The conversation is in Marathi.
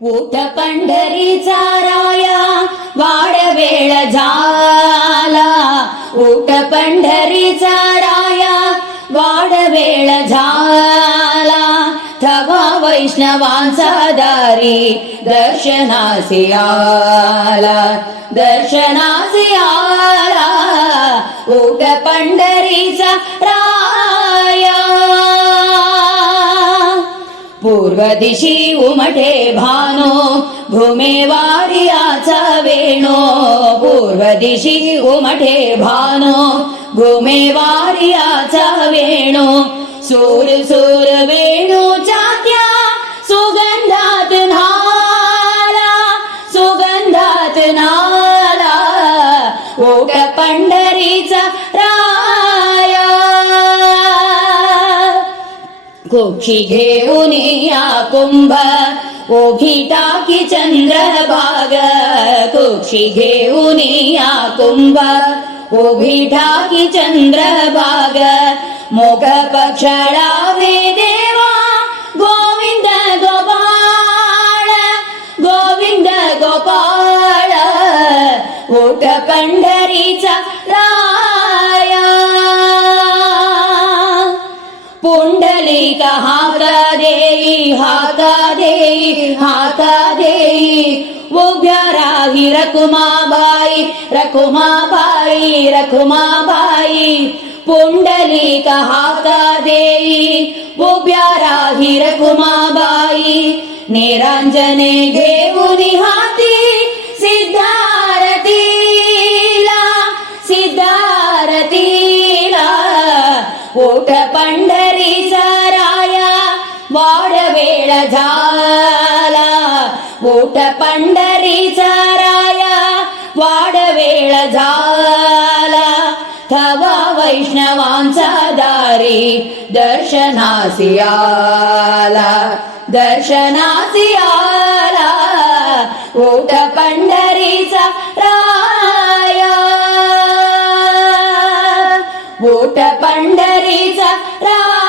ऊठ पंढरीचा राया वाड वेळ झाला, ऊठ पंढरीचा राया वाड वेळ झाला, थवा वैष्णवांचा दारी दर्शनासी आला, दर्शनासी आला, ऊठ पंढरीचा राया. पूर्व दिशी उमटे भानो घुमेवारियाचा वेणो, पूर्व दिशी उमटे भानो घुमेवारियाचा वेणो, सूर सूर वेणूच्या त्या सुगंधात न्हाला, सुगंधात न्हाला, ऊठ पंढरीचा राया. कुक्षी घेऊन या कुंभ ओघी टाकी चंद्रभाग, कुक्षी घेऊन या कुंभ ओघी टाकी चंद्रभाग, मोघ पक्षळावे देवा गोविंद गोपाळ, गोविंद गोपाळ, ऊठ पंढरीचा राया. पुंडलिक हाका देई, हाका देई, हाका देई, उभ्या राही रखुमाबाई, रखुमाबाई, रखुमाबाई, पुंडलिक हाका देई, उभ्या राही रखुमाबाई, निरांजने घेऊन हाती सिद्धारतीला, सिद्धारतीला, ऊठ पंढरीचा राया वाड वेळ झाला, ऊठ पंढरीचा राया वाड वेळ झाला, थवा वैष्णवांचा दारी दर्शनासी आला, दर्शनासी आला, ऊठ पंढरीचा राया, ऊठ पंढरीचा राया.